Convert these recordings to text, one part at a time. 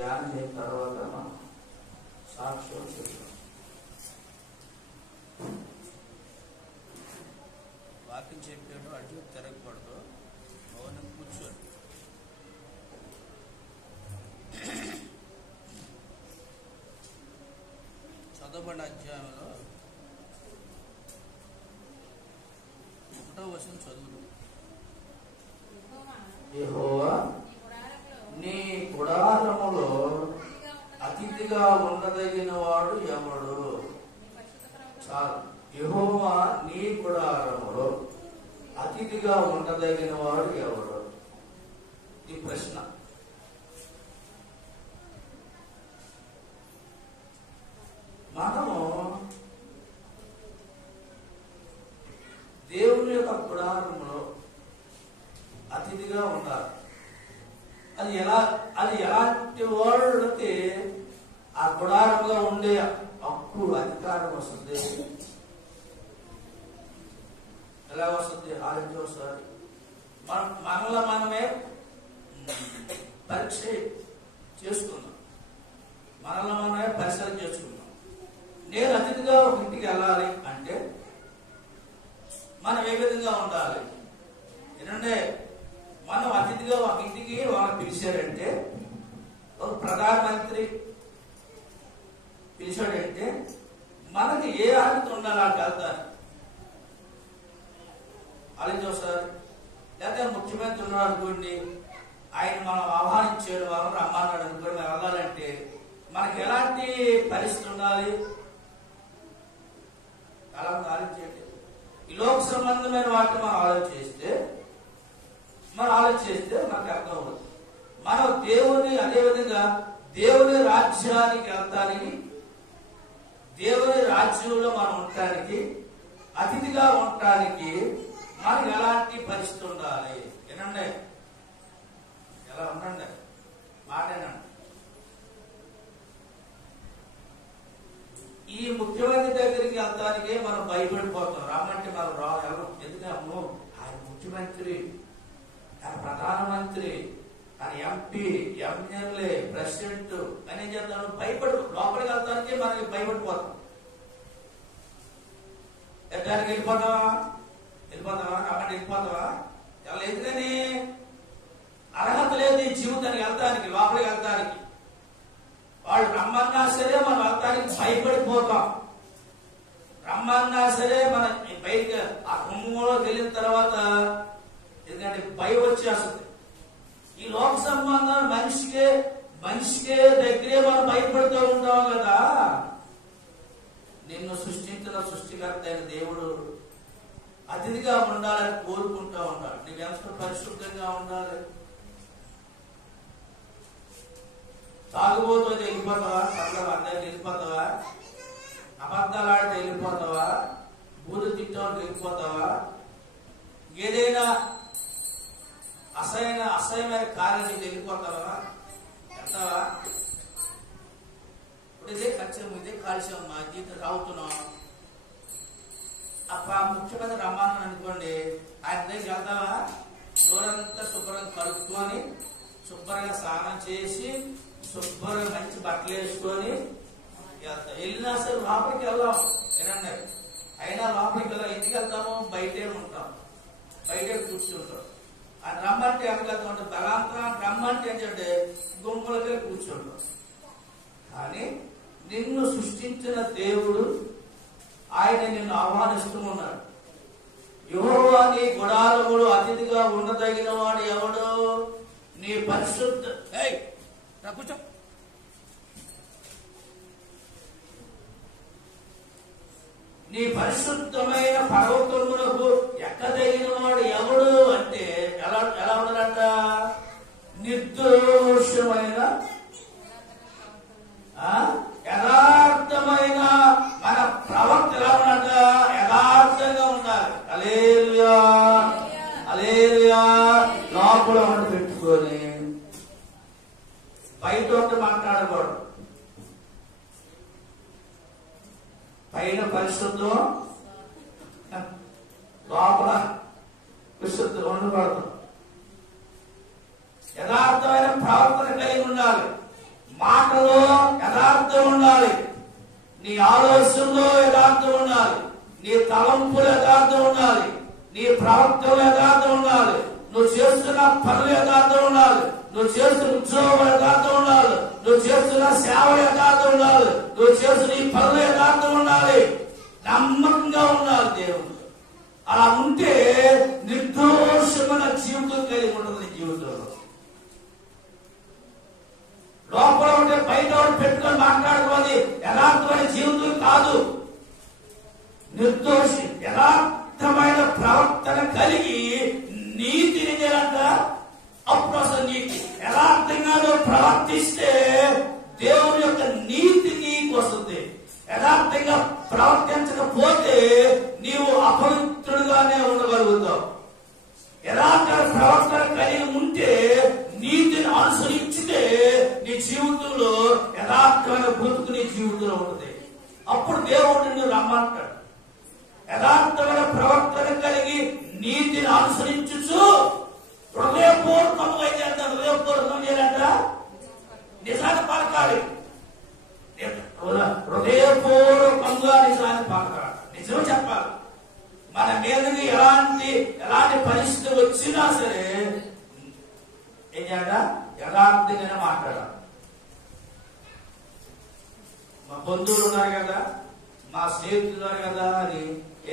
ధ్యానం అయిన తర్వాత మనం సాక్ష్యం చెప్తాం. వాకింగ్ చెప్పాడు, అటు తిరగకూడదు, మౌనం కూర్చోండి. చదవబడిన అధ్యాయంలో 1వ వచనం చదువుతాం. యెహోవా నీ గుడారములో అతిథిగా ఉండదగిన వాడు ఎవడు? చాలు. యెహోవా నీ గుడారములో అతిథిగా ఉండదగిన వాడు ఎవడు? ఈ ప్రశ్న. మనము దేవుని యొక్క గుడారంలో అతిథిగా ఉండాలి. అది ఎలాంటి వాళ్ళకి ఆ గుడారంలో ఉండే హక్కు, అధికారం వస్తుంది? ఎలా వస్తుంది? ఆలోచించోసారి మనలో మనమే పరీక్ష చేసుకుందాం, మనలో మనమే పరిశీలన చేసుకుందాం. నేను అతిథిగా ఒక ఇంటికి వెళ్ళాలి అంటే మనం ఏ విధంగా ఉండాలి? ఏంటంటే మనం అతిథిగా ఒక ఇంటికి వాళ్ళు పిలిచాడంటే, ఒక ప్రధానమంత్రి పిలిచాడంటే మనకి ఏ అర్హత ఉండాలి ఆ వెళ్తాను? ఆలోచించారు. లేకపోతే ముఖ్యమంత్రి ఉన్నాడు అనుకోండి, ఆయన మనం ఆహ్వానించాడు, వాళ్ళు రమ్మన్నాడు అనుకోండి, మనం వెళ్ళాలంటే మనకి ఎలాంటి పరిస్థితి ఉండాలి? అలా ఆలోచించండి. ఈ లోక సంబంధమైన వాటిని మనం ఆలోచిస్తే మనకు అర్థం అవుతుంది. మనం దేవుని, అదేవిధంగా దేవుని రాజ్యానికి వెళ్తానికి, దేవుని రాజ్యంలో మనం ఉండటానికి, అతిథిగా ఉండటానికి మనకి ఎలాంటి పరిస్థితి ఉండాలి? ఏనండి, ఎలా ఉండండి, మాటేనండి. ఈ ముఖ్యమంత్రి దగ్గరికి వెళ్తానికి మనం భయపడిపోతాం. రామంటే మనం రావు. ఎందుకంటే ఆయన ముఖ్యమంత్రి, ఆయన ప్రధానమంత్రి, ఆయన ఎంపీ, ఎమ్మెల్యే, ప్రెసిడెంట్ అని చెప్తాను. లోపలికి వెళ్తానికి మనకి భయపడిపోతాం. దానికి వెళ్ళిపోతావా కాబట్టి వెళ్ళిపోతావా? ఎందుకని? అర్హత లేదు ఈ జీవితానికి వెళ్తానికి, లోపలికి వెళ్తానికి. వాళ్ళు రమ్మన్నా సరే మనం వెళ్తానికి భయపడిపోతాం. రమ్మన్నా సరే మనం బయటకి ఆ కుటుంబంలోకి వెళ్ళిన తర్వాత ఎందుకంటే భయం వచ్చేస్తుంది. ఈ లోక సంబంధం మనిషికే దగ్గరే మనం భయపడుతూ ఉంటాం కదా. నిన్ను సృష్టించిన సృష్టికర్త అయిన దేవుడు అతిథిగా ఉండాలని కోరుకుంటూ ఉంటాడు. నీకు ఎంత పరిశుద్ధంగా ఉండాలి? తాగుబోతూ వెళ్ళిపోతావా? సరళంగా అందరికి వెళ్ళిపోతావా? అబద్ధాలు ఆడితే వెళ్ళిపోతావా? బూరు తిట్టోడికి వెళ్ళిపోతావా? ఏదైనా అసహ్యమైన కార్యానికి వెళ్ళిపోతావా? వెళ్తావా? ఇప్పుడు ఇదే ఖర్చు, ఇదే కాల్చాం, మా జీతం రావుతున్నాం. ముఖ్యమంత్రి రమ్మన్నాను అనుకోండి, ఆయన దగ్గరికి వెళ్తావా? దూరంతా శుభ్రంగా కలుపుకొని, శుభ్రంగా స్నానం చేసి, శుభ్రంగా మంచి బట్టలు వేసుకొని వెళ్తాం. వెళ్ళినా సరే లోపలికి వెళ్దాం. ఏనండి, అయినా లోపలికి వెళ్దాం. ఇంటికి వెళ్తాము, బయటే ఉంటాం, బయటే కూర్చుంటాం. ఆయన రమ్మంటే ఎక్కడికి వెళ్తాం? బలాంతరాన్ని రమ్మంటే ఏంటంటే గుంపులకే కూర్చుంటాం. కానీ నిన్ను సృష్టించిన దేవుడు ఆయన నిన్ను ఆహ్వానిస్తూ ఉన్నాడు. యెహోవా నీ గుడారములో అతిథిగా ఉండదగిన వాడు ఎవడు? నీ పరిశుద్ధ కూర్చో. నీ పరిశుద్ధమైన పర్వతములకు ఎక్కదగిన వాడు ఎవడు అంటే ఎలా ఉన్నాడంట? నిర్దోషమైన యథార్థమైన మన ప్రవర్తన ఎలా ఉన్నట? యథార్థంగా ఉండాలి. హల్లెలూయా, హల్లెలూయా. లోపల పెట్టుకొని బయట మాట్లాడకూడదు. పైన పరిశుద్ధం, లోపల విశుద్ధం ఉండకూడదు. యథార్థమైన ప్రవర్తన కలిగి ఉండాలి. మాటలో యథార్థం ఉండాలి, నీ ఆలోచనలో యథార్థం ఉండాలి, నీ తలంపులు యథార్థం ఉండాలి, నీ ప్రవర్తనలో యథార్థం ఉండాలి, నువ్వు చేస్తున్న పనులు యథార్థం ఉండాలి, నువ్వు చేస్తున్న ఉద్యోగం యథార్థం ఉండాలి, నువ్వు చేస్తున్న సేవ యథార్థం ఉండాలి, నువ్వు చేస్తున్న ఈ పనులు యథార్థం ఉండాలి, నమ్మకంగా ఉండాలి దేవుడు. అలా ఉంటే నిర్దోషమైన జీవితం కలిగి ఉంటుంది. జీవితంలో లోపల ఉంటే బయట పెట్టుకొని మాట్లాడుకోవాలి యథార్థమైన జీవితం కాదు. నిర్దోషి యథార్థమైన ప్రవర్తన కలిగి నీతిని చేయాలంట. అప్పుడు అసలు నీతి యథార్థంగా నువ్వు ప్రవర్తిస్తే దేవుని యొక్క నీతి నీకు వస్తుంది. యథార్థంగా ప్రవర్తించకపోతే నీవు అపవిత్రుడుగానే ఉండగలుగుతావు. యథార్థ ప్రవర్తన కలిగి ఉంటే, నీతిని అనుసరించితే నీ జీవితంలో యథార్థమైన బ్రతుకు నీ జీవితంలో ఉంటుంది. అప్పుడు దేవుడు నిన్ను రమ్మంటాడు. యథార్థమైన ప్రవర్తన కలిగి నీతిని అనుసరించు హృదయపూర్వకంగా చేస్తాడు. హృదయపూర్వకం చేయాలంట, నిజాన్ని పలకాలి. హృదయపూర్వకంగా నిజాన్ని పలకాలి, నిజం చెప్పాలి. మన మీదకి ఎలాంటి పరిస్థితి వచ్చినా సరే ఏం చేయాల, యథార్థంగానే మాట్లాడాలి. మా బంధువులు ఉన్నారు కదా, మా స్నేహితులు ఉన్నారు కదా అని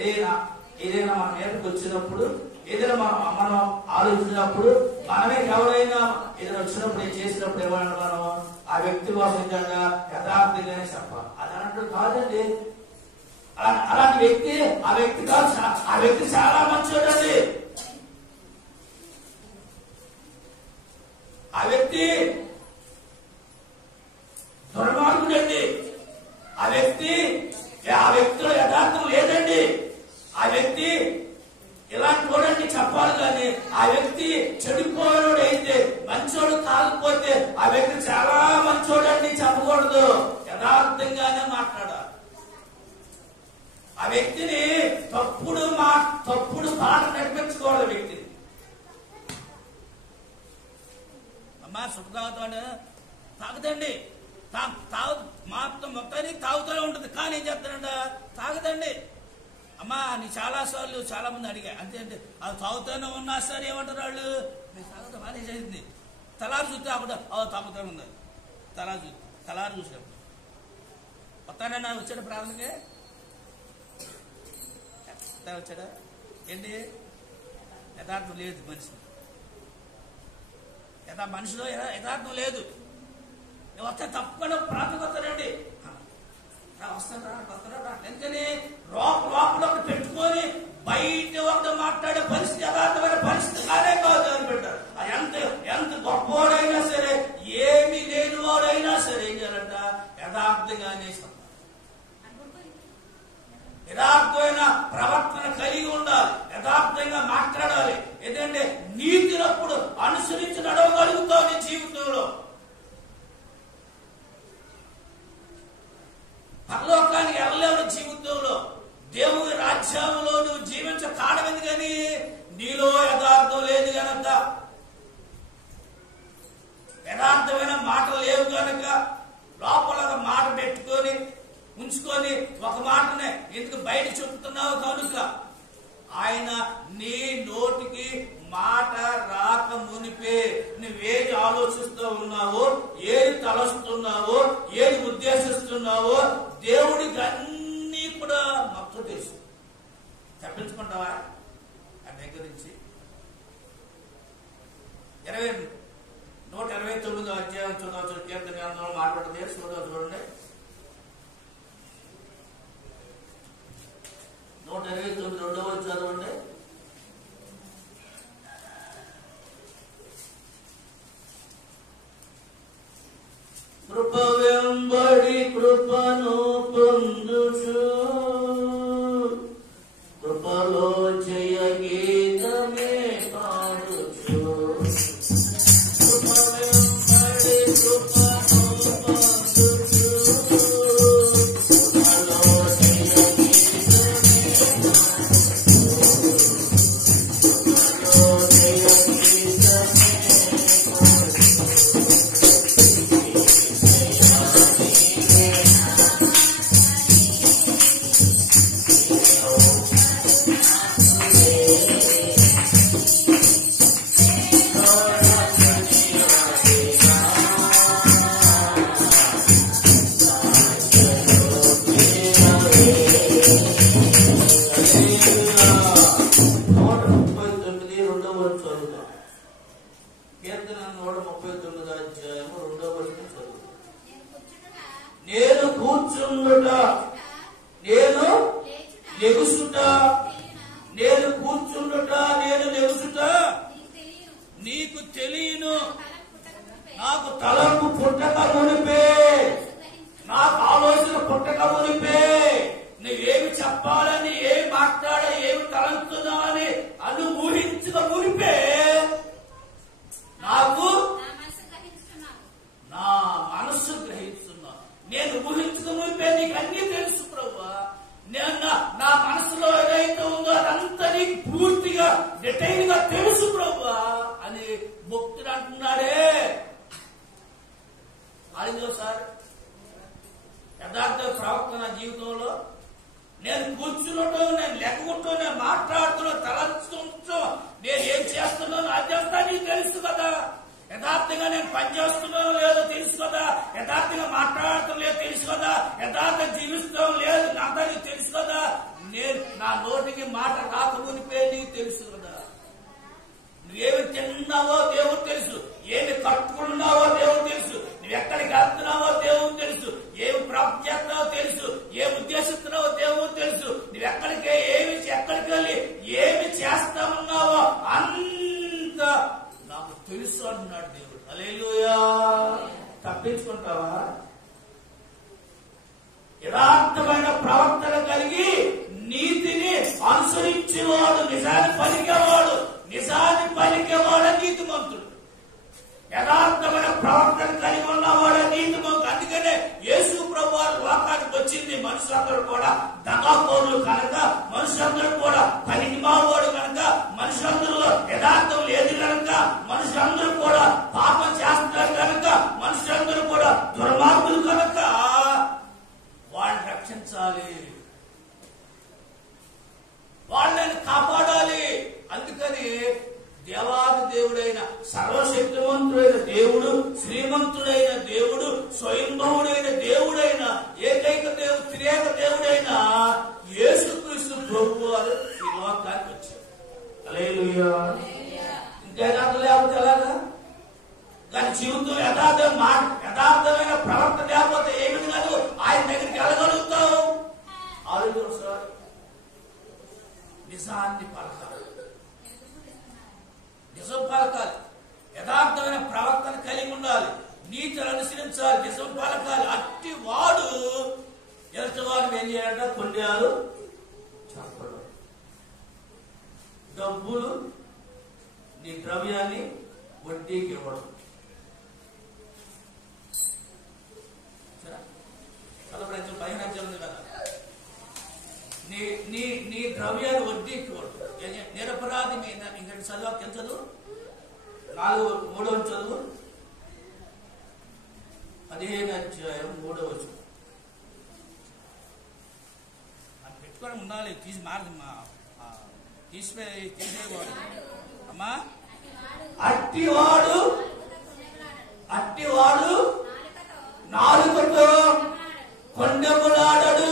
ఏదైనా మన మీదకి వచ్చినప్పుడు, ఏదైనా మనం ఆలోచించినప్పుడు, మనమే ఎవరైనా ఏదైనా వచ్చినప్పుడు ఏం చేసినప్పుడు ఏమన్నా మనం ఆ వ్యక్తి కోసం ఏంటంటే యథార్థంగానే చెప్పాలి. అది అన్నట్టు కాదండి. అలాంటి వ్యక్తి ఆ వ్యక్తి కాదు, ఆ వ్యక్తి చాలా మంచోడండి. ఆ వ్యక్తి దుర్మార్గుడండి. ఆ వ్యక్తిలో యథార్థం లేదండి. ఆ వ్యక్తి ఇలాంటి చూడండి చెప్పాలి. కానీ ఆ వ్యక్తి చెడిపోయాడు అయితే, మంచోడు కాకపోతే ఆ వ్యక్తి చాలా మంచోడండి చెప్పకూడదు. యథార్థంగానే మాట్లాడాలి. ఆ వ్యక్తిని తప్పుడు బాట నడిపించకూడదు. వ్యక్తిని అమ్మా సుఖ తాగుతాడు, తాగుతండి, మొత్తానికి తాగుతూనే ఉంటుంది. కానీ ఏం చెప్తానంట, తాగుతండి. అమ్మా నీ చాలాసార్లు చాలా మంది అడిగా, అంతే అంటే అది తాగుతూనే ఉన్నా సరే ఏమంటారు వాళ్ళు, నేను తాగుతా బాగానే చేసింది. తలారు చూస్తే అప్పుడు తాగుతూనే ఉంది. తలారు చూసినప్పుడు మొత్తానన్నా వచ్చాడు ప్రారంభంగా వచ్చాడా ఏంటి, యథార్థం లేదు మనిషిలో యథార్థం లేదు. వస్తే తప్పకుండా ప్రార్థన వస్తానండి, వస్తారా ఎందుకని లోపల పెట్టుకొని బయట ఒకటి మాట్లాడే పరిస్థితి యథార్థమైన పరిస్థితి కానే కాదు అని పెట్టారు. ఎంత గొప్పవాడైనా సరే, ఏమీ లేని వాడైనా సరే ఏం చేయాలంట, యథార్థంగానే యథార్థమైన ప్రవర్తన కలిగి ఉండాలి, యథార్థంగా మాట్లాడాలి. ఎందుకంటే నీతినప్పుడు అనుసరించి నడవగలుగుతావు నీ జీవితంలో. పరలోకానికి వెళ్ళలేవు జీవితంలో. దేవుని రాజ్యంలో నువ్వు జీవించ కాడమింది కానీ నీలో యథార్థం లేదు గనక, యథార్థమైన మాటలు లేవు గనక లోపల మాట పెట్టుకొని ఉంచుకొని ఒక మాటనే ఎందుకు బయట చెప్తున్నావు కనుక ఆయన నీ నోటికి మాట రాక మునిపే నువ్వేది ఆలోచిస్తూ ఉన్నావో, ఏది తలస్తున్నావో, ఏది ఉద్దేశిస్తున్నావో దేవుడికి అన్నీ కూడా మొత్తం తెలుసు. తప్పించుకుంటావా ఆ దగ్గర నుంచి? 129వ అధ్యాయం చూడవచ్చు. కీర్తన గ్రంథంలో మాట్లాడుతుంది, చూడండి. 129 రెండవ చదవండి. కృప వెంబడి కృపను పొందుచు, కృపలో జయ గీతమే పాడుచు, కృప వెంబడి కృపను పొందుచు, కృపలో జయ గీతమే పాడుచు, కృపలో జయ గీతమే పాడుచు. కూర్చుండుట, నేను లెగుసుట, నేను కూర్చుండుట, నేను లెగుసుట నీకు తెలియను. నాకు తలంపు పుట్టక మునిపే, నాకు ఆలోచన పుట్టక మునిపే, నువ్వేమి చెప్పాలని, ఏమి మాట్లాడా, ఏమి తలంచుతున్నావని అను ఊహించక మునిపే నాకు నా మనస్సు గ్రహిస్తున్నా. నేను ఊహించక మునిపే నీకు అన్నీ తెలుసు ప్రభువా. నేను నా మనసులో ఏదైతే ఉందో అదంతా నీకు పూర్తిగా డీటెయిల్ గా తెలుసు ప్రభువా అని భక్తుడు అంటున్నాడే. అడిగిందో సార్ యథార్థ ప్రవక్త నా జీవితంలో నేను కూర్చున్నట్టు, నేను లెక్కకుంటూ, నేను మాట్లాడుతున్నా, తలంచుకుంటూ, నేను ఏం చేస్తున్నాను అదంతా నీకు తెలుసు కదా. యథార్థంగా నేను పనిచేస్తున్నానో లేదో తెలుసు కదా, యథార్థంగా మాట్లాడటం లేదో తెలుసు కదా, యథార్థంగా జీవిస్తాం లేదు అంతా నీకు తెలుసు కదా. నేను నా నోటికి మాట రాకమునిపే నీకు తెలుసు కదా. నువ్వేమి తిన్నావో దేవుడు తెలుసు, ఏమి కట్టుకున్నావో దేవుడు తెలుసు, నువ్వు ఎక్కడికి వెళ్తున్నావో దేవుడు తెలుసు, ఏమి ప్రాప్తి చేస్తున్నావో తెలుసు, ఏమి ఉద్దేశిస్తున్నావో దేవుడు తెలుసు, నువ్వు ఎక్కడికి వెళ్ళి ఏమి చేస్తామన్నావో అంత నాకు తెలుసు అన్నాడు దేవుడు. హల్లెలూయా. తప్పించుకుంటావా? యథార్థమైన ప్రవర్తన కలిగి నీతిని అనుసరించేవాడు, నిజాన్ని పలికేవాడు, నిజాన్ని పలికేవాడు నీతిమంతుడు. యథార్థమైన ప్రవర్తన కలిగి ఉన్నవాడే నీతిమంతుడు. అందుకనే యేసు ప్రభువు లోకానికి వచ్చింది. మనుషులందరూ కూడా దగాకోరులు కనుక, మనుషులందరూ కూడా పనికిమావాడు కనుక, మనుషులందరూ యథార్థం లేదు కనుక, మనుషులందరూ కూడా పాపం చేస్తున్నారు కనుక, మనుషులందరూ కూడా దుర్మార్గులు కనుక వాళ్ళని రక్షించాలి, వాళ్ళని కాపాడాలి. అందుకని దేవాది దేవుడైన, సర్వశక్తివంతుడైన దేవుడు, శ్రీమంతుడైన దేవుడు, స్వయంభవుడైన దేవుడైన, ఏకైక దేవుడు, త్రియేక దేవుడైన యేసుక్రీస్తు ప్రభువు వారు ఈ లోకానికి వచ్చారు. హల్లెలూయా. ఇంకేదాంట్లో లేకపోతే ఎలాగా? కానీ జీవితంలో యథార్థమైన ప్రవర్తన లేకపోతే ఏ విధంగా ఆయన దగ్గరికి వెళ్ళగలుగుతావు? ఆలోచన సార్. నిజాన్ని పలకాలి, నిజం పలకాలి, యథార్థమైన ప్రవర్తన కలిగి ఉండాలి, నీతిని అనుసరించాలి, నిజం పలకాలి. అట్టి వాడు ఎదుటివాడు ఏం చేయాలంట? కొండాలు చెప్పడం, డబ్బులు, నీ ద్రవ్యాన్ని వడ్డీకి ఇవ్వడం. ప్రజలు 15 రాజ్యాలు ఉంది కదా, నీ ద్రవ్యాన్ని వడ్డీకి ఇవ్వడం. నిరపరాధి మీద ఇంకా చదువు ఎంత చదువు? 3వ చదువు 15వ అధ్యాయం 3వ వచనం. అది పెట్టుకొని ఉండాలి. తీసేవాడు అమ్మా. అట్టివాడు నాలుకతో కొండములాడడు.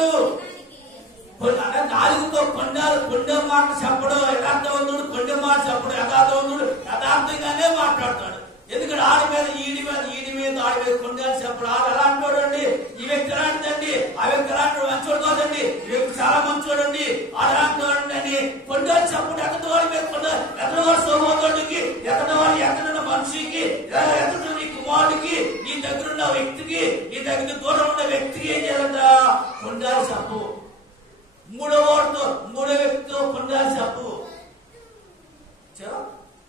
నాలుగుతో కొండ మాట చెప్పడం యథార్థవంతుడు, కొండ మాట చెప్పడం యథార్థవంతుడు. యథార్థంగానే మాట్లాడతాడు. ఎందుకంటే ఆడి మీద ఈడి మీద కొండలు చెప్పడం. ఆడు ఎలా అంటాడండి, ఈ వ్యక్తి ఎలాంటిదండి, ఆ వ్యక్తి ఎలాంటి మంచోడు కాదండి, ఈ వ్యక్తి చాలా మంచోడండి, అలా అంటాడండి అని కొండలు చెప్పడం. ఎక్కడి వాడి మీద కొండ, ఎక్కడి వాడి సోమోతుడికి, ఎక్కడున్న మనిషికి, ఎక్కడున్న నీ కుమారుడికి, నీ దగ్గర ఉన్న వ్యక్తికి, నీ దగ్గర దూరం ఉన్న వ్యక్తికి ఏం చేయాలంట? కొండలు చెప్పు. మూడో వ్యక్తితో కొండాలు చెప్పు.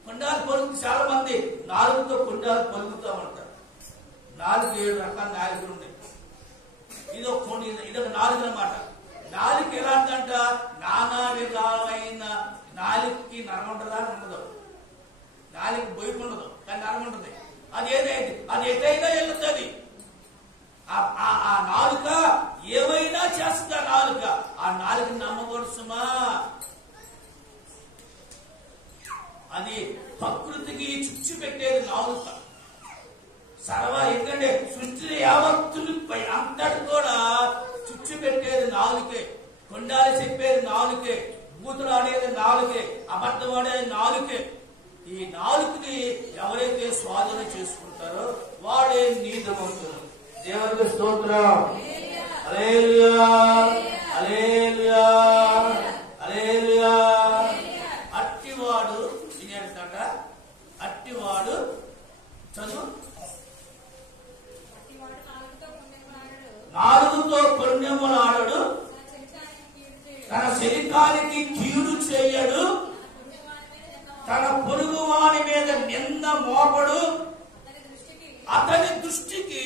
కొండాలు పలుకు. చాలా మంది నాలుగుతో కొండాలు పలుకుతా ఉంటారు. 4-7 రకాల నాలుగులు ఉన్నాయి. ఇదొక నాలుగు అన్నమాట. నాలుగు ఎలాంటిదంట? నానా విధాలమైన. నాలుగుకి నరం ఉంటుందా? ఉండదు. నాలుగు బొయ్యి ఉండదు, కానీ నరం ఉంటుంది. అది ఎటైనా వెళ్తుంది. ఆ నాలుక ఏమైనా చేస్తుందా? నాలుక. ఆ నాలుక నమ్మకూడసుమా. అది ప్రకృతికి చుచ్చు పెట్టేది నాలుక. ఎందుకంటే సృష్టిని యావత్తులపై అంతటి కూడా చుచ్చు పెట్టేది నాలుకే. కొండాలు చెప్పేది నాలుకే, బూతులు ఆడేది నాలుకే, అబద్ధం ఆడేది నాలుకే. ఈ నాలుగుని ఎవరైతే స్వాధీనం చేసుకుంటారో వాడే నీతిమంతులు. దేవునికి స్తోత్రం. హల్లెలూయా హల్లెలూయా హల్లెలూయా. అట్టివాడు ఇదేంటట, అట్టివాడు చదువు, నాలుగుతో పుణ్యములాడడు, తన శరీరానికి కీడు చేయడు, తన పొరుగు వాని మీద నింద మోపడు, అతని దృష్టికి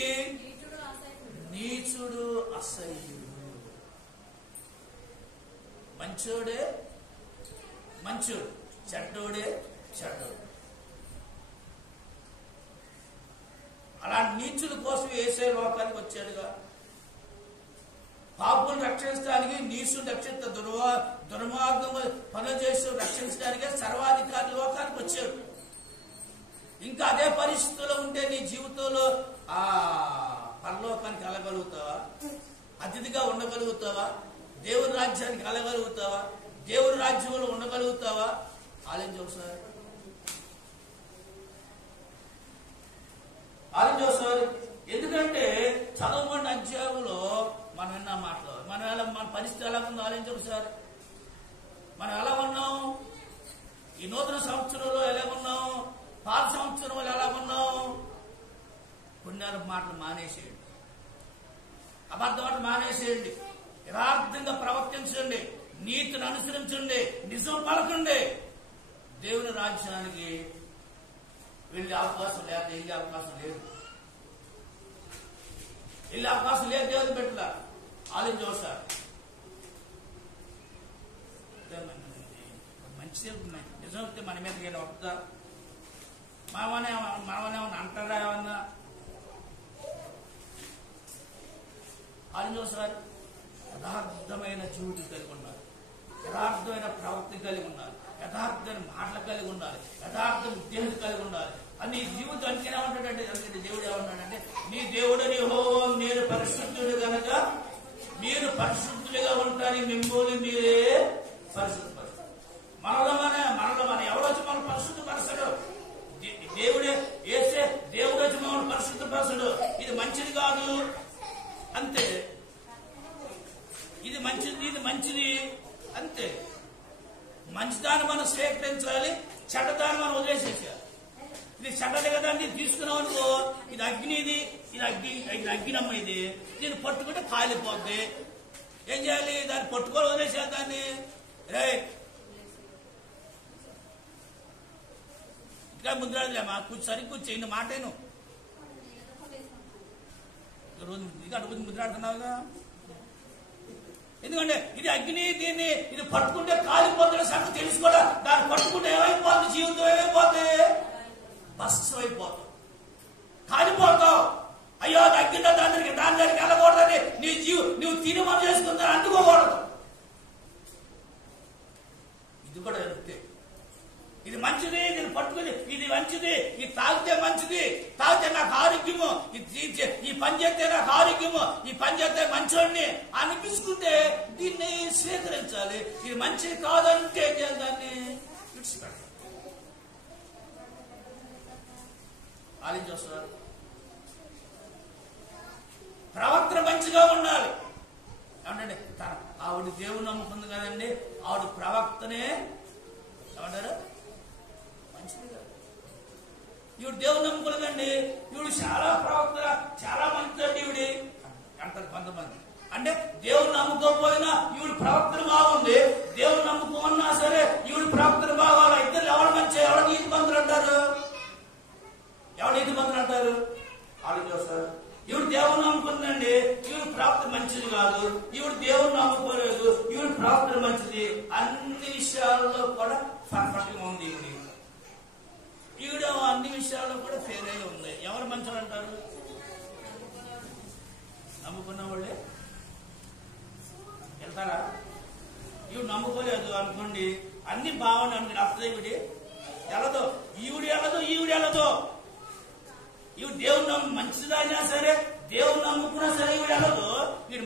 నీచుడు అసహ్యుడు. మంచోడే మంచోడు, చెడ్డోడే చెడ్డోడు. అలా నీచుల కోసం వేసే లోకానికి వచ్చాడుగా. పాపులను రక్షించడానికి, నీచుని రక్షించ దుర్మార్గం పనులు చేసి రక్షించడానికే సర్వాధికారి లోకానికి వచ్చాడు. ఇంకా అదే పరిస్థితుల్లో ఉంటే నీ జీవితంలో ఆ పరలోకానికి వెళ్ళగలుగుతావా? అతిథిగా ఉండగలుగుతావా? దేవుని రాజ్యానికి వెళ్ళగలుగుతావా? దేవుని రాజ్యంలో ఉండగలుగుతావా? ఆలోచించు ఒకసారి, ఆలోచించు ఒకసారి. ఎందుకంటే చదవబడిన అధ్యాయంలో మనం విన్న మాటలు, మన పరిస్థితి ఎలా ఉందో ఆలోచించు ఒకసారి. మనం ఎలా ఉన్నాం? ఈ నూతన సంవత్సరంలో ఎలా ఉన్నాం? పాత సంవత్సరంలో ఎలా ఉన్నాం? పుణ్యాల మాటలు మానేసేయండి, అబద్ధ మాటలు మానేసేయండి, యథార్థంగా ప్రవర్తించండి, నీతిని అనుసరించండి, నిజం పలకండి. దేవుని రాజ్యానికి వెళ్ళే అవకాశం లేదు, వెళ్ళే అవకాశం లేదు, వెళ్ళే అవకాశం లేదు. దేవుని పెట్టలా ఆలోచించు సార్. మంచిది నిజం వస్తే మన మీదకి ఏదో వస్తుందా? మనమనేమన్నా అంటారా? ఏమన్నా ఆలోచించు సార్. యథార్థమైన జీవితం కలిగి ఉన్నారు, యథార్థమైన ప్రవృత్తి కలిగి ఉన్నారు, యథార్థమైన మాటలు కలిగి ఉండాలి, యథార్థ ఉద్దేశం కలిగి ఉండాలి. అని నీ జీవితానికి ఏమంటాడంటే, దేవుడు ఏమన్నాడంటే, నీ దేవుడని యెహోవా నేను పరిశుద్ధుడు కనుక మీరు పరిశుద్ధులుగా ఉంటారని మిమ్మల్ని మీరే పరిశుద్ధపరచు. మనలో మన ఎవరొచ్చి మనం పరిశుద్ధపరచడు? దేవుడే వేసే దేవుడు వచ్చి మనం పరిశుద్ధపరచడు. ఇది మంచిది కాదు అంతే, ఇది మంచిది, ఇది మంచిది అంతే. మంచిదాన్ని మనం స్వీకరించాలి, చెడ్డదాన్ని మనం వదిలేసేసాలి. ఇది చెడ్డది కదా అని తీసుకున్నాం అనుకో, ఇది అగ్నిది, ఇది అగ్నినమ్మ, ఇది దీన్ని పట్టుకుంటే కాలిపోద్ది. ఏం చేయాలి? దాన్ని పట్టుకొని వదిలేసేయాలి. దాన్ని రే ఇంకా ముద్రాదులేమా కూర్చో, సరి కూర్చోండి, మాటేను రోజు ఇక అడుగుతుంది ముద్రాడుతున్నావుగా. ఎందుకంటే ఇది అగ్ని, దీన్ని ఇది పట్టుకుంటే కాలిపోతున్న సంగతి తెలుసుకోవడం. దాన్ని పట్టుకుంటే ఏమైపోతుంది? జీవితం ఏమైపోతుంది? భస్మం అయిపోతావు, కాలిపోతావు. అయ్యో అది అగ్గిందా, దాని దగ్గరికి వెళ్ళకూడదని నువ్వు తీర్మానం చేసుకుందా అంటుకోకూడదు. ఇది కూడా అంతే. ఇది మంచిది, దీన్ని పట్టుకుని ఇది మంచిది, ఇది తాగితే మంచిది, తాగితే నాకు ఆరోగ్యము, ఈ పని చేస్తే నాకు ఆరోగ్యము, ఈ పని చేస్తే మంచోడిని అనిపించుకుంటే దీన్ని స్వీకరించాలి. ఇది మంచిది కాదంటే దాన్ని విడిచిపెట్టాలి. ఆలోచిస్తారు. ప్రవర్తన మంచిగా ఉండాలి. ఏమంటే ఆవిడ దేవుని నమ్ముకుంది కదండి, ఆవిడ ప్రవక్తనే ఏమంటారు మంచిది కాదు. ఈవిడ దేవుని నమ్ముకోలేదండి, ఈవిడ చాలా ప్రవక్త, చాలా మంచిదండి ఈవిడి అంటారు కొంతమంది. అంటే దేవుని నమ్ముకోకపోయినా ఈవిడ ప్రవక్తను బాగుంది, దేవుని నమ్ముకున్నా సరే ఈవిడ ప్రవక్తను బాగోవాలి. ఇద్దరు ఎవరు మంచి, ఎవరు నీతి మంత్రులు అంటారు? ఎవరు నీతి మంత్రులు అంటారు? ఆలోచిస్తారు. ఈవిడ దేవుని నమ్ముకుందండి, ఈవిడ ప్రవక్త మంచిది కాదు, ఈవిడ దేవుని నమ్ముకోలేదు, ఈవిడ ప్రవక్త మంచిది. అన్ని విషయాల్లో కూడా పర్ఫెక్ట్గా ఉంది ఈవిడ అన్ని విషయాల్లో కూడా ఫెయిల్ అయి ఉంది. ఎవరు మంచులు అంటారు? నమ్ముకున్న వాళ్ళే వెళ్తారా? ఈవిడ నమ్ముకోలేదు అనుకోండి, అన్ని బాగుంది అనుకోండి, అప్పుడు ఈవిడి వెళ్ళదు, ఈవిడ వెళ్ళదు. ఈవిడ దేవుడు మంచిదైనా సరే, దేవుడు నమ్ముకున్నా సరే ఈవిడ వెళ్ళదు. ఈవిడ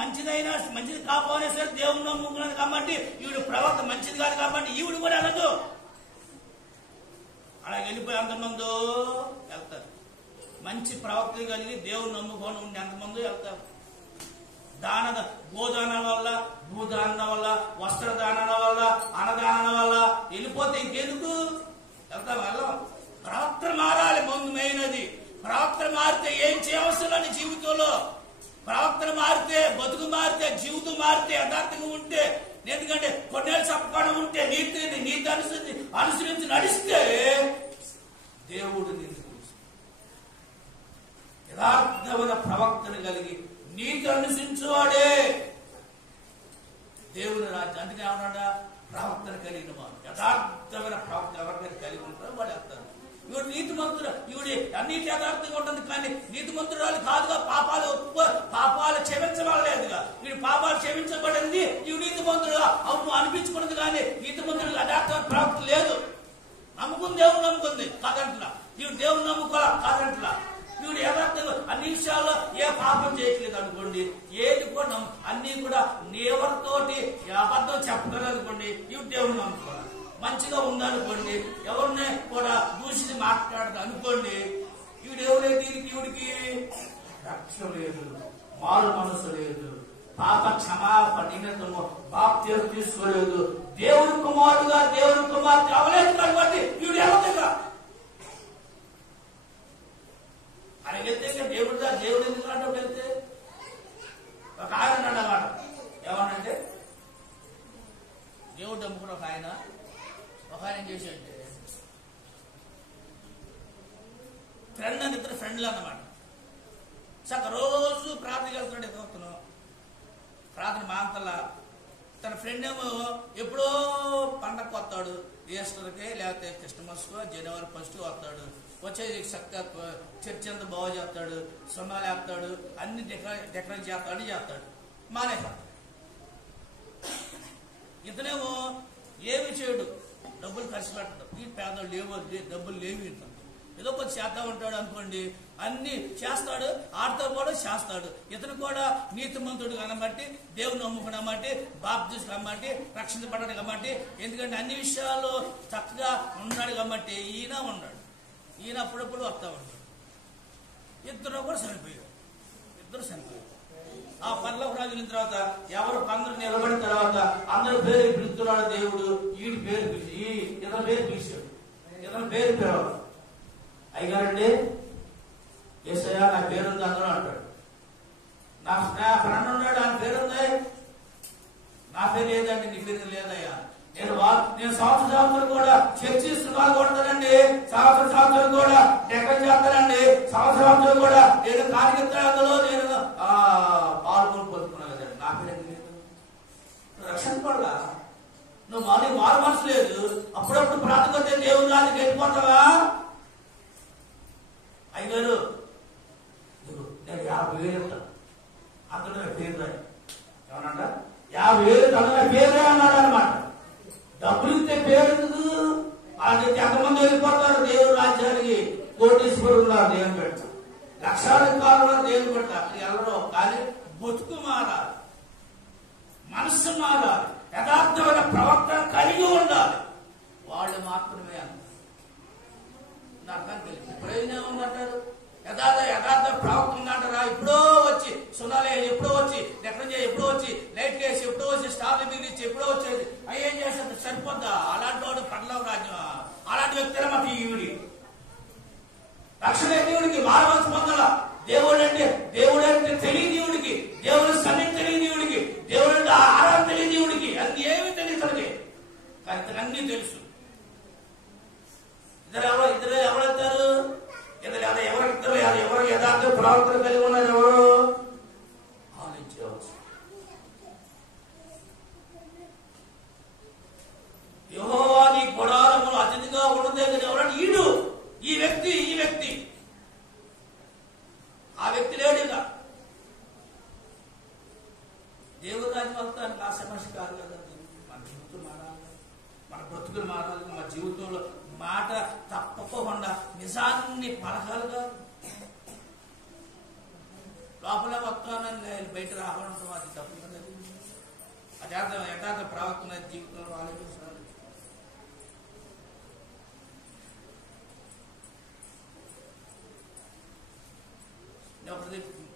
మంచిదైనా మంచిది కాకపోయినా సరే దేవుడు నమ్ముకున్నది కాబట్టి, ఈవిడ ప్రవక్త మంచిది కాదు కాబట్టి ఈవిడ కూడా వెళ్ళదు. అలా వెళ్ళిపోయి ఎంతమందో వెళ్తారు. మంచి ప్రవక్త కలిగి దేవుడు నమ్ముకొని ఉండి ఎంతమందో వెళ్తారు. గోదానాల వల్ల, భూదానాల వల్ల, వస్త్రదానాల వల్ల, అన్నదానాల వల్ల వెళ్ళిపోతే ఇంకెందుకు వెళ్ళం. ప్రవర్తన మారాలి. ముందు మెయిన్ అది. ప్రవర్తన మారితే ఏం చేయవలసిన జీవితంలో ప్రవర్తన మారితే, బతుకు మారితే, జీవితం మారితే, యథార్థంగా ఉంటే, ఎందుకంటే కొన్నేళ్ళు చెప్పకుండా ఉంటే, నీతి అనుసరించి నడిస్తే దేవుడు నిన్ను యథార్థమైన ప్రవక్తన కలిగి నీతి అనుసరించువాడే దేవుని రాజ్యం. అందుకే ఏమన్నా ప్రవక్తన కలిగిన వాడు, యథార్థమైన ప్రవక్త ఎవరికైనా కలిగి ఉంటారో వాడు వెళ్తారు. ఇవిడు నీతిమంతుడు, ఇవిడి అన్నిటి యథార్థంగా ఉంటుంది, కానీ నీతిమంతురాలు కాదుగా. పాపాలు క్షమించబడలేదుగా. వీడు పాపాలు క్షమించబడింది, ఇవి నీతిమంతుడుగా అవును అనిపించుకున్నది, కానీ నీతిమంతుడు యథార్థ ప్రవక్త లేదు. నమ్ముకుంది దేవుడు నమ్ముకుంది కాదంటున్నా, ఇవి దేవుడు నమ్ముకోవాలా కాదంటున్నా. వీడు యథార్థంగా అన్ని విషయాల్లో ఏ పాపం చేయట్లేదు అనుకోండి, ఏది కూడా అన్ని కూడా ఎవరితోటి అబద్ధం చెప్పగలరు అనుకోండి, ఇవి దేవుడు నమ్ముకోవాలి. మంచిగా ఉందనుకోండి, ఎవరిని కూడా దూషించి మాట్లాడదు అనుకోండి, ఈవిడ ఎవరైతే ఈవిడికి రక్షణ లేదు, మారు మనసు లేదు, పాప క్షమాపణ నిమిత్తము బాప్తిస్మం తీసుకోలేదు, దేవుని కుమారుడుగా దేవుని కుమార్తె అవలేదు కాబట్టి ఈవిడ ఎవరిగా అని వెళ్తే దేవుడు ఎందుకు అంటే వెళ్తే ఒక ఆయన అన్నమాట. ఏమనంటే దేవుడు నమ్ముకున్న ఒక ఆయన ఏం చేశాడంటే, ఫ్రెండ్ అని ఇద్దరు ఫ్రెండ్లు అన్నమాట. సగ రోజు ప్రార్థనకి వెళ్తున్నాడు. ఎదుగుతున్నాం ప్రార్థన మాంతలా. తన ఫ్రెండ్ ఏమో ఎప్పుడో పండగకు వస్తాడు, ఈస్టర్కి లేకపోతే క్రిస్టమస్కో జనవరి 1 వస్తాడు. వచ్చేది చక్కగా చర్చ్ అంతా బాగు చేస్తాడు, సున్నాలు వేస్తాడు, అన్ని డెకరేట్ చేస్తాడు. మానేస్తాడు. ఇతనేమో ఏమి చేయడు, డబ్బులు ఖర్చు పెట్టడు. ఈ పేదలు డబ్బులు లేవి. ఏదో కొంచెం చేద్దాం ఉంటాడు అనుకోండి, అన్ని చేస్తాడు, ఆడితో కూడా చేస్తాడు. ఇతను కూడా నీతిమంతుడు కాబట్టి, దేవుని నమ్ముకున్నా కాబట్టి, బాప్తిస్మం కాబట్టి, రక్షించబడ్డాడు కాబట్టి, ఎందుకంటే అన్ని విషయాల్లో చక్కగా ఉన్నాడు కాబట్టి ఈయన ఉన్నాడు. ఈయన అప్పుడప్పుడు వస్తా ఉంటాడు. ఇద్దరు కూడా చనిపోయారు. ఆ పరలోక రాజు వెళ్ళిన తర్వాత ఎవరు అందరూ నిలబడిన తర్వాత అందరూ పేరు పిలుస్తున్నాడు దేవుడు. ఈడి పేరు పిలిచి ఇతని పేరు పిలిచాడు. ఇతని పేరు పిలవడు. అయ్యారండి యేసయ్య నా పేరుంది అందరూ అంటాడు. నా ఫ్రెండ్ ఉన్నాడు, ఆయన పేరుంది. నా పేరు ఏదండి, నీ పేరు లేదయ్యా. నేను సంవత్సరం కూడా చర్చి సున్నాలు కొడతానండి, సంవత్సరం కూడా డెకరేట్ చేస్తానండి, సంవత్సరం కూడా నేను కార్యకర్తలో నేను పాల్గొని పొందుకున్నాను కదండి. నా పేరు ఎందుకు లేదు? రక్షణ పడలా నువ్వు మారు మనసు లేదు. అప్పుడప్పుడు ప్రార్థన కొట్టే దేవుని రాజుకి వెళ్ళిపోతావా? అయ్యారు నేను 50,000 ఇస్తాను, అందులో పేరు రాయి. ఏమన్నా 50,000 అందులో పేరు రాయి అన్నాడు అనమాట. డబ్బులు ఇస్తే పేరు ఎందుకు? అది ఎంతమంది వెళ్ళిపోతారు దేవుని రాజ్యానికి. కోటీశ్వరులు ఉన్నారు దేవుని పెడతారు, లక్షాధికారులు దేవుని పెడతారు. ఎవరో కానీ బతుకు మారాలి, మనస్సు మారాలి, యథార్థమైన ప్రవర్తన కలిగి ఉండాలి. వాళ్ళు మాత్రమే అన్నారు. ప్రయోజనం ఉందంటారు. యథార్థ ప్రవక్త ఉందంటారా? ఎప్పుడో వచ్చి సున్నాలు ఎప్పుడో వచ్చి డెకరేట్ చేసి ఎప్పుడో వచ్చి లైట్లు వేసి ఎప్పుడో వచ్చి స్టార్లు బిగించి ఎప్పుడో వచ్చేది అవి ఏం చేస్తారు? సరిపోద్దా? అలాంటి వాడు పట్ల రాజ్యం. అలాంటి వ్యక్తులే మాకు ఈవిడి రక్షణ. దేవుడికి మారవలసి పొందాల. దేవుడు అంటే తెలియదు దేవుడికి, దేవుడి సన్నిధి తెలియదు దేవుడికి, దేవుడు ఆరాధన తెలియదు దేవుడికి. అది ఏమి తెలియదు తనకి, కానీ అన్నీ తెలుసు. ఇద్దరు ఎవరెత్తారు? ఎవరు యథార్థ ప్రవర్తన కలిగి ఉన్నారు? ఎవరు ఆలోచించవచ్చు. యెహోవా నీ గుడారములు అతిథిగా ఉన్నదే ఎవరంటే ఈ వ్యక్తి ఆ వ్యక్తి లేడుగా. దేవుడు రాజ్యం వస్తానికి ఆ సమస్య కాదు కదా. మన జీవితం మారాలి, మన బ్రతుకులు మారాలి, మన జీవితంలో మాట తప్పకుండా నిజాన్ని పలకాలుగా. లోపల వస్తానని బయట రావడం అది తప్పు కదా. యథార్థ ప్రవర్తన జీవితంలో ఆలోచించాలి.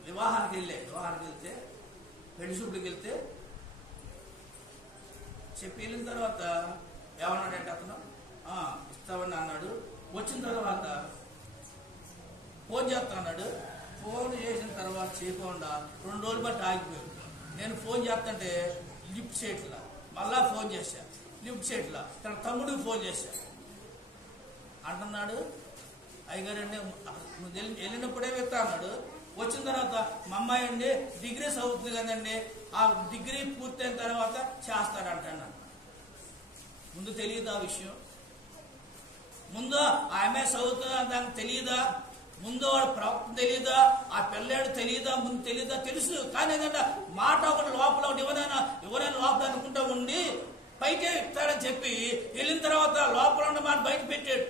వివాహానికి వెళ్తే పెళ్లి చూపులకు వెళ్తే చెప్పి వెళ్ళిన తర్వాత ఏమన్నాడంటే అతను ఇస్తామని అన్నాడు. వచ్చిన తర్వాత ఫోన్ చేస్తా అన్నాడు. ఫోన్ చేసిన తర్వాత చేయకుండా 2 రోజులు బట్టి ఆగిపోయాడు. నేను ఫోన్ చేస్తుంటే లిఫ్ట్ చేయట్లా, మళ్ళా ఫోన్ చేశా, లిఫ్ట్ చేయట్లా. తన తమ్ముడికి ఫోన్ చేశా. అంటున్నాడు, అయ్యగారండి వెళ్ళినప్పుడే వెళ్తా అన్నాడు. వచ్చిన తర్వాత మా అమ్మాయి అండి డిగ్రీ చదువుతుంది కదండి, ఆ డిగ్రీ పూర్తయిన తర్వాత చేస్తాడంటాను. ముందు తెలియదా ఆ విషయం? ముందు ఆమె చదువుతుందా దానికి తెలియదా? ముందు వాడు ప్రవక్త తెలియదా? ఆ పిల్లాడు తెలియదా? ముందు తెలియదా? తెలుసు. కానీ ఏంటంటే మాట ఒకటి లోపల ఒకటి ఎవరైనా లోపల అనుకుంటా ఉండి పైకే ఇస్తాడని చెప్పి వెళ్ళిన తర్వాత లోపల ఉన్న మాట బయట పెట్టాడు.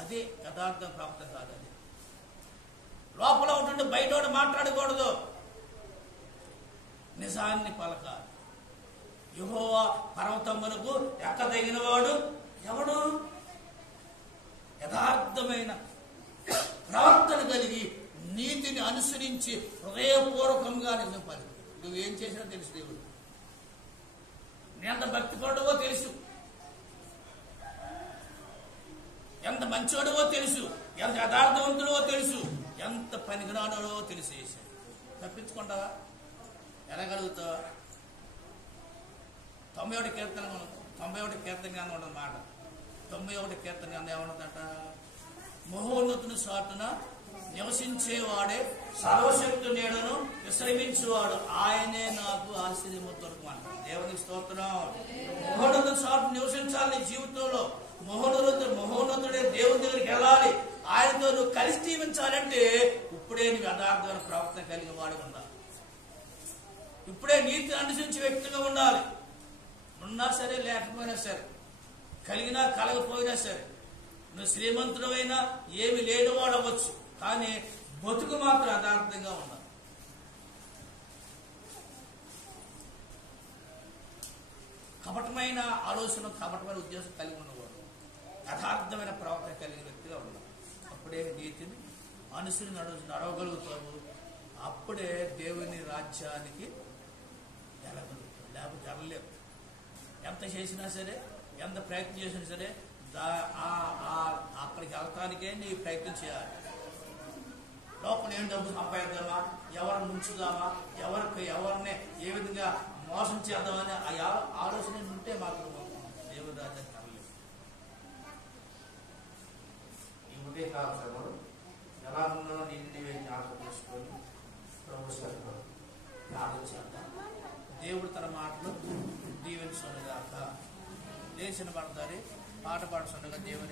అదే యథార్థ ప్రవక్త కాదు. అది లోపల ఉంటుంటే బయట ఒకటి మాట్లాడకూడదు, నిజాన్ని పలకాలి. యెహోవా పర్వతమునకు ఎక్కదగిన వాడు ఎవడు? యథార్థమైన ప్రవర్తన కలిగి నీతిని అనుసరించి హృదయపూర్వకంగా నిజం పలి. నువ్వేం చేసినా తెలుసు దేవుడు. నీ ఎంత భక్తి పడవో తెలుసు, ఎంత మంచోడవో తెలుసు, ఎంత యథార్థవంతుడవో తెలుసు, ఎంత పనికిరాడో తెలిసి తప్పించుకుంటావా? ఎలాగలుగుతావా? 91 కీర్తన ఉండదు మాట. 91 కీర్తన ఏమన్నదంట? మహోన్నతుని సాటున నివసించేవాడే సర్వశక్తు నీడను విశ్రమించేవాడు, ఆయనే నాకు ఆశ్చర్యము దొరకమంట. దేవునికి స్తోత్రం. మహోన్నతుని సాటు నివసించాలి నీ జీవితంలో. మహోన్నతుడే దేవుని దగ్గరికి వెళ్ళాలి. ఆయనతో నువ్వు కలిసి జీవించాలంటే ఇప్పుడే నువ్వు యథార్థమైన ప్రవర్తన కలిగిన వాడు ఉండాలి. ఇప్పుడే నీతిని అనుసరించే వ్యక్తిగా ఉండాలి. ఉన్నా సరే లేకపోయినా సరే, కలిగినా కలగపోయినా సరే, నువ్వు శ్రీమంతుడైనా ఏమి లేనివాడు అవ్వచ్చు, కానీ బతుకు మాత్రం యథార్థంగా ఉండాలి. కపటమైన ఆలోచన, కపటమైన ఉద్దేశం కలిగి ఉన్నవాడు, యథార్థమైన ప్రవర్తన కలిగిన వ్యక్తిగా ఉండాలి. అప్పుడే నీతిని అనుసరించి నడవగలుగుతావు. అప్పుడే దేవుని రాజ్యానికి వెళ్ళగలుగుతావు. లేకపోతే వెళ్ళలేవు. ఎంత చేసినా సరే, ఎంత ప్రయత్నం చేసినా సరే, అక్కడికి వెళ్ళటానికే నీ ప్రయత్నం చేయాలి. లోపల ఏం డబ్బు సంపాదిద్దామా, ఎవరిని ముంచుదామా, ఎవరిని ఏ విధంగా మోసం చేద్దామని ఆ ఆలోచన ఉంటే మాత్రం దేవుని రాజ్యానికి వెళ్ళలేదు. ఈ ఉదయకాల సమయంలో ఎలా ఉన్నా నీటిని జ్ఞాపకం చేసుకొని ప్రభు సరిపడు ప్రార్థన చేద్దాం. దేవుడు తన మాటలు దీవెనసుండగాక. లేచిన పడతారు పాట పాడుతుండగా దేవుని